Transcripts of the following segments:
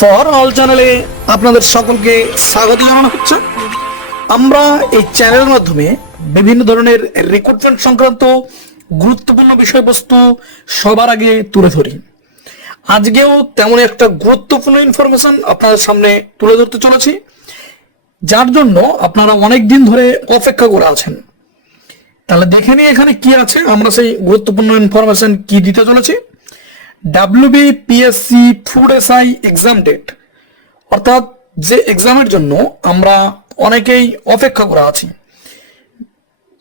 For all চ্যানেলে আপনাদের সকলকে স্বাগত জানানো হচ্ছে। আমরা এই চ্যানেলের মাধ্যমে বিভিন্ন ধরনের রিক্রুটমেন্ট সংক্রান্ত গুরুত্বপূর্ণ বিষয়বস্তু সবার আগে তুলে ধরি। আজকেও তেমন একটা গুরুত্বপূর্ণ ইনফরমেশন আপনাদের সামনে তুলে ধরতে চলেছি, যার জন্য আপনারা অনেক দিন ধরে অপেক্ষা করে আছেন। তাহলে দেখে নিই এখানে কি আছে। আমরা সেই গুরুত্বপূর্ণ ইনফরমেশন কি দিতে চলেছি। WBPSC food SI exam date, অর্থাৎ যে এক্সামের জন্য আমরা অনেকেই অপেক্ষা করে আছি।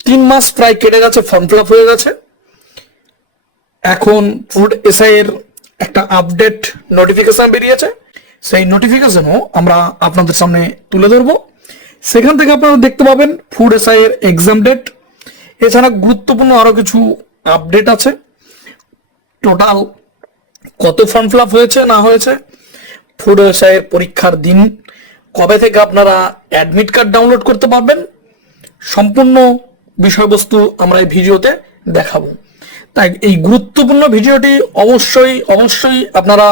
3 মাস প্রায় কেটে গেছে, ফর্ম ফিল আপ হয়ে গেছে। এখন ফুড এসআই এর একটা আপডেট নোটিফিকেশন বেরিয়েছে, সেই নোটিফিকেশনও আমরা আপনাদের সামনে তুলে ধরবো। সেখান থেকে আপনারা দেখতে পাবেন ফুড এসআই এর এক্সাম ডেট। এছাড়া গুরুত্বপূর্ণ আরো কিছু আপডেট আছে, টোটাল কত ফর্ম ফিল আপ হয়েছে না হয়েছে, ফুড এসআই এর পরীক্ষার দিন, কবে থেকে আপনারা অ্যাডমিট কার্ড ডাউনলোড করতে পারবেন, সম্পূর্ণ বিষয়বস্তু আমরা এই ভিডিওতে দেখাবো। তাই এই গুরুত্বপূর্ণ ভিডিওটি অবশ্যই আপনারা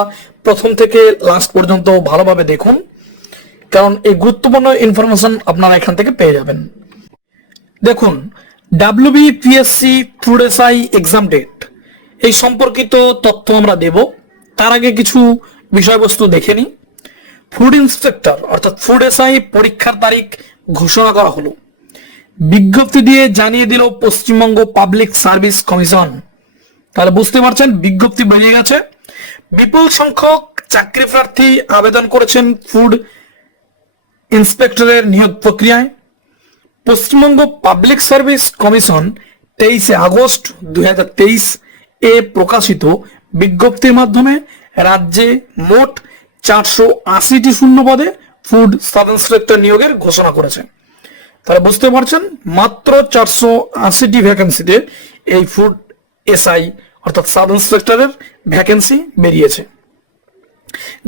প্রথম থেকে লাস্ট পর্যন্ত ভালোভাবে দেখুন, কারণ এই গুরুত্বপূর্ণ ইনফরমেশন আপনারা এখান থেকে পেয়ে যাবেন। দেখুন, WBPSC food SI exam date এই সম্পর্কিত তথ্য আমরা দেব। তার আগে কিছু বিষয়বস্তু দেখে নিই। ফুড ইন্সপেক্টর অর্থাৎ ফুড এসআই পরীক্ষার তারিখ ঘোষণা করা হলো। বিজ্ঞপ্তি দিয়ে জানিয়ে দিল পশ্চিমবঙ্গ পাবলিক সার্ভিস কমিশন। তাহলে বুঝতে পারছেন, বিজ্ঞপ্তি বেরিয়ে গেছে। বিপুল সংখ্যক চাকরি প্রার্থী আবেদন করেছেন ফুড ইন্সপেক্টরের নিয়োগ প্রক্রিয়ায়। Paschimbanga public service commission 23 August 2023 এ প্রকাশিত বিজ্ঞপ্তির মাধ্যমে রাজ্যে মোট 480টি শূন্য পদে ফুড সাব ইন্সপেক্টর নিয়োগের ঘোষণা করেছে। তাহলে বুঝতে পারছেন, মাত্র 480টি ভ্যাকেন্সিতে এই ফুড এসআই অর্থাৎ সাব ইন্সপেক্টরের ভ্যাকেন্সি বেরিয়েছে,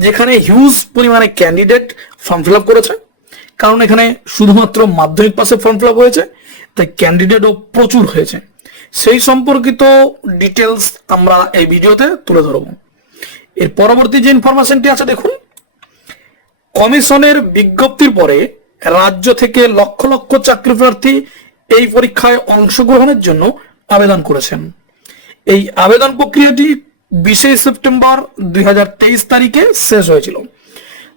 যেখানে হিউজ পরিমাণে ক্যান্ডিডেট ফর্ম ফিল আপ করেছে। কারণ এখানে শুধুমাত্র মাধ্যমিক পাশে ফর্ম ফিল আপ হয়েছে, তাই ক্যান্ডিডেটও প্রচুর হয়েছে। সেই সম্পর্কিত ডিটেলস আমরা এই ভিডিওতে তুলে ধরব। এর পরবর্তী যে ইনফরমেশনটি আছে দেখুন, কমিশনের বিজ্ঞপ্তির পরে রাজ্য থেকে লক্ষ লক্ষ চাকরি প্রার্থী এই পরীক্ষায় অংশগ্রহণের জন্য আবেদন করেছেন। এই আবেদন প্রক্রিয়াটি 20 সেপ্টেম্বর 2023 তারিখে শেষ হয়েছিল।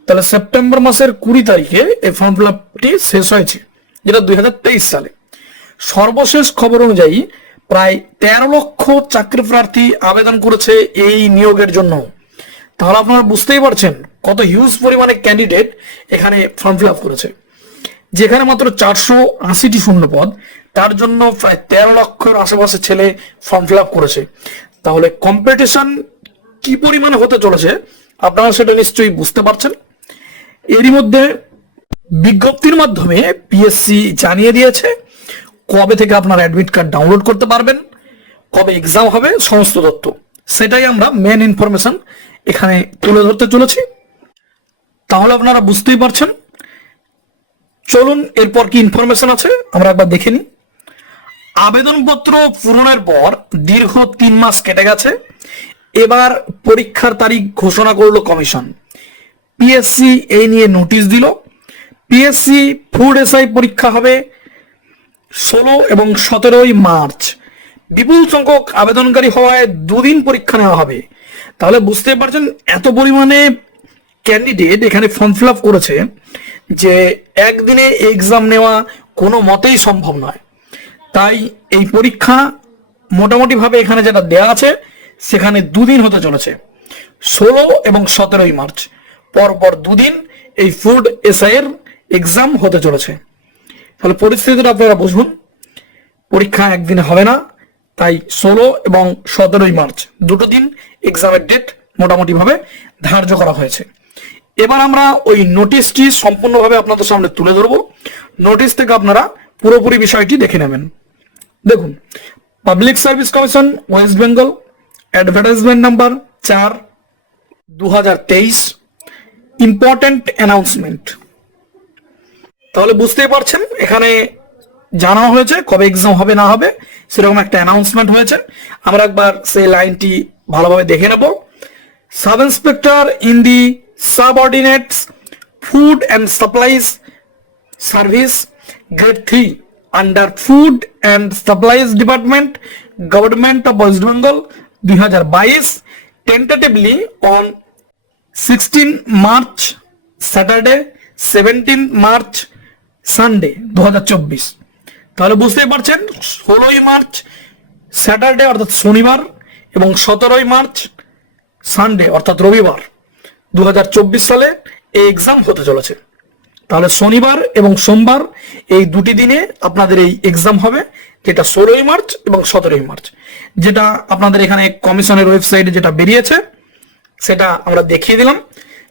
তাহলে সেপ্টেম্বর মাসের 20 তারিখে এই ফর্ম ফিল আপটি শেষ হয়েছে, যেটা 2023 সালে। সর্বশেষ খবর অনুযায়ী প্রায় 13 লক্ষ চাকরি প্রার্থী আবেদন করেছে এই নিয়োগের জন্য। তাহলে আপনারা বুঝতেই পারছেন কত হিউজ পরিমাণে ক্যান্ডিডেট এখানে ফর্ম ফিল আপ করেছে। যেখানে মাত্র 480টি শূন্য পদ, তার জন্য প্রায় 13 লক্ষের আশেপাশে ছেলে ফর্ম ফিল আপ করেছে। তাহলে কম্পিটিশন কি পরিমাণে হতে চলেছে আপনারা সেটা নিশ্চয়ই বুঝতে পারছেন। এরই মধ্যে বিজ্ঞপ্তির মাধ্যমে পিএসসি জানিয়ে দিয়েছে কবে থেকে আপনারা অ্যাডমিট কার্ড ডাউনলোড করতে পারবেন, কবে এক্সাম হবে, সমস্ত তথ্য। সেটাই আমরা মেন ইনফরমেশন এখানে তুলে ধরতে চলেছি। তাহলে আপনারা বুঝতেই পারছেন। চলুন এরপর কি ইনফরমেশন আছে আমরা একবার দেখে নিই। আবেদনপত্র পূরণের পর দীর্ঘ 3 মাস কেটে গেছে। এবার পরীক্ষার তারিখ ঘোষণা করলো কমিশন। পিএসসি এই নিয়ে নোটিশ দিল। পিএসসি ফুড এসআই পরীক্ষা হবে 16 এবং 17 মার্চ। বিপুল সংখ্যক আবেদনকারী হওয়ায় 2 দিন পরীক্ষা নেওয়া হবে। তাহলে বুঝতে পারছেন এত পরিমাণে ক্যান্ডিডেট এখানে ফর্ম ফিল আপ করেছে যে একদিনে এক্সাম নেওয়া কোনো মতেই সম্ভব নয়। তাই এই পরীক্ষা মোটামুটি ভাবে এখানে যেটা দেয়া আছে সেখানে 2 দিন হতে চলেছে, 16 এবং 17 মার্চ। পরপর 2 দিন এই ফুড এসআই এর এক্সাম হতে চলেছে। তাহলে পরিস্থিতিটা আপনারা বুঝুন, পরীক্ষা একদিনে হবে না, তাই 16 এবং 17 মার্চ দুটো দিন এক্সামের ডেট মোটামুটি ভাবে ধার্য করা হয়েছে। এবার আমরা ওই নোটিশটি সম্পূর্ণভাবে আপনাদের সামনে তুলে ধরবো। নোটিশ থেকে আপনারা পুরোপুরি বিষয়টি দেখে নেবেন। দেখুন, public service commission West Bengal, advertisement number 4/2023, important announcement. তাহলে বুঝতেই পারছেন এখানে জানানো হয়েছে কবে এক্সাম হবে না হবে, সেরকম একটা অ্যানাউন্সমেন্ট হয়েছে। আমরা একবার সেই লাইনটি ভালোভাবে দেখে নেব। Sub inspector in the subordinates, food and supplies service, grade 3 under food and supplies department, government of West Bengal 2022, tentatively on 16 March Saturday, 17 March Sunday 2024। তাহলে বুঝতেই পারছেন 16ই মার্চ স্যাটারডে অর্থাৎ শনিবার এবং 17ই মার্চ সানডে অর্থাৎ রবিবার 2024 সালে এই এক্সাম হতে চলেছে। তাহলে শনিবার এবং সোমবার এই দুটি দিনে আপনাদের এই এক্সাম হবে, যেটা 16ই মার্চ এবং 17ই মার্চ, যেটা আপনাদের এখানে কমিশনের ওয়েবসাইটে যেটা বেরিয়েছে সেটা আমরা দেখিয়ে দিলাম,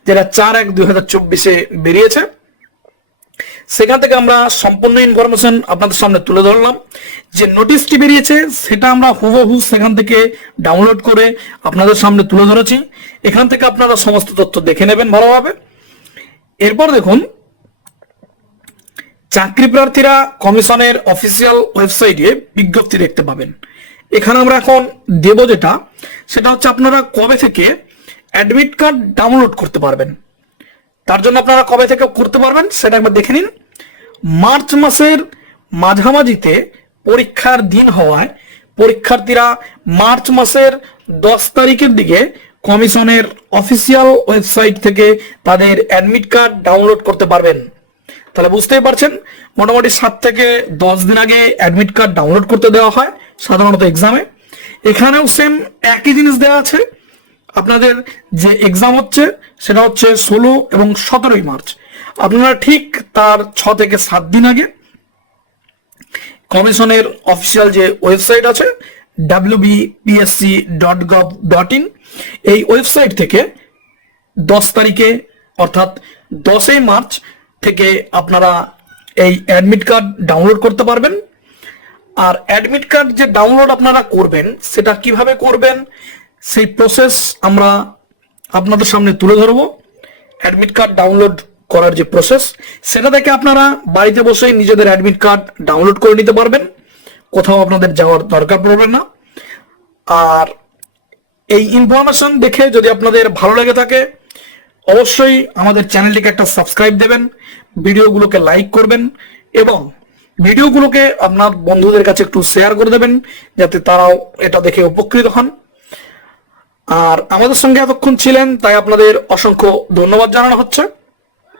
যেটা 4/1/2024 বেরিয়েছে। সেখান থেকে আমরা সম্পূর্ণ ইনফরমেশন আপনাদের সামনে তুলে ধরলাম। যে নোটিশটি বেরিয়েছে সেটা আমরা হুবহু সেখান থেকে ডাউনলোড করে আপনাদের সামনে তুলে ধরেছি। এখান থেকে আপনারা সমস্ত তথ্য দেখে নেবেন ভালোভাবে। এরপর দেখুন, চাকরি প্রার্থীরা কমিশনের অফিসিয়াল ওয়েবসাইটে বিজ্ঞপ্তি দেখতে পাবেন। এখানে আমরা এখন দেব যেটা, সেটা হচ্ছে আপনারা কবে থেকে অ্যাডমিট কার্ড ডাউনলোড করতে পারবেন। তার জন্য আপনারা কবে থেকে করতে পারবেন সেটা একবার দেখে নিন। মার্চ মাসের মাঝামাঝিতে পরীক্ষার দিন হওয়ায় পরীক্ষার্থীরা মার্চ মাসের 10 তারিখের দিকে কমিশনের অফিসিয়াল ওয়েবসাইট থেকে তাদের অ্যাডমিট কার্ড ডাউনলোড করতে পারবেন। তাহলে বুঝতেই পারছেন, মোটামুটি 7 থেকে 10 দিন আগে অ্যাডমিট কার্ড ডাউনলোড করতে দেওয়া হয় সাধারণত এক্সামে। এখানেও সেম একই জিনিস দেওয়া আছে। আপনাদের যে এক্সাম হচ্ছে সেটা হচ্ছে 16 এবং 17ই মার্চ। আপনারা ঠিক তার 6 থেকে 7 দিন আগে কমিশনের অফিসিয়াল যে ওয়েবসাইট আছে wbpsc.gov.in, এই ওয়েবসাইট থেকে 10 তারিখে অর্থাৎ 10ই মার্চ থেকে আপনারা এই অ্যাডমিট কার্ড ডাউনলোড করতে পারবেন। আর অ্যাডমিট কার্ড যে ডাউনলোড আপনারা করবেন সেটা কিভাবে করবেন সেই প্রসেস আমরা আপনাদের সামনে তুলে ধরবো। অ্যাডমিট কার্ড ডাউনলোড করার যে প্রসেস সেটা থেকে আপনারা বাড়িতে বসেই নিজেদের অ্যাডমিট কার্ড ডাউনলোড করে নিতে পারবেন, কোথাও আপনাদের যাওয়ার দরকার পড়বে না। আর এই ইনফরমেশন দেখে যদি আপনাদের ভালো লেগে থাকে অবশ্যই আমাদের চ্যানেলটিকে একটা সাবস্ক্রাইব দেবেন, ভিডিওগুলোকে লাইক করবেন এবং ভিডিওগুলোকে আপনার বন্ধুদের কাছে একটু শেয়ার করে দেবেন যাতে তারাও এটা দেখে উপকৃত হন। আর আমাদের সঙ্গে এতক্ষণ ছিলেন তাই আপনাদের অসংখ্য ধন্যবাদ জানানো হচ্ছে।